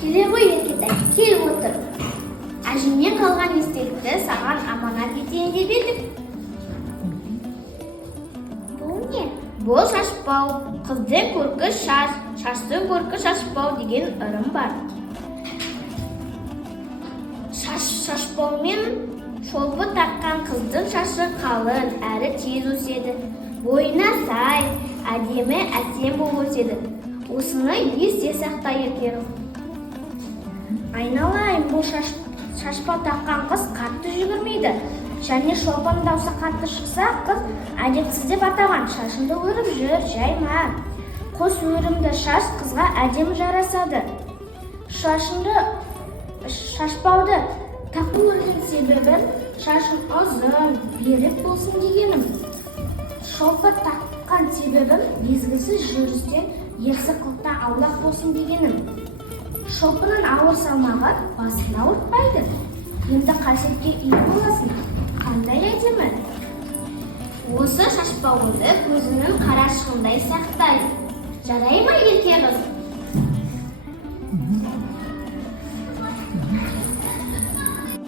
Келе ғой еркетай, кел отыр. Әжімнен қалған естелікті саған аманат етейін деп едім. Бұл не? Бұл шашпау. Қыздың көркі шаш, шаштың көркі шашпау деген ырым бар. Шашпаумен шолпы таққан қыздың шашы қалың, әрі тез өседі. Бойына сай, әдемі, әсем болып өседі. Осыны есте сақта еркем. Айналайын, бұл шашпау таққан қыз қатты жүгірмейді. Және шолпан даусы қатты шықса, қыз әдепсіз деп атаған. Шашынды өріп жүр, жайма. Қос өрімді шаш қызға әдемі жарасады. Шашпауды тақу өрген себебім шашын ұзын, берік болсын дегенім. Шолпы таққан себебім мезгілсіз жүрістен ерсі қылықтан аулақ болсын дегенім. Шолпының ауыр салмағы басын ауыртпайды. Енді қасиетке ие боласың. Қандай әдемі? Осы шашпауыңды көзінің қарашығындай сақтай. Жарай ма ерке қыз?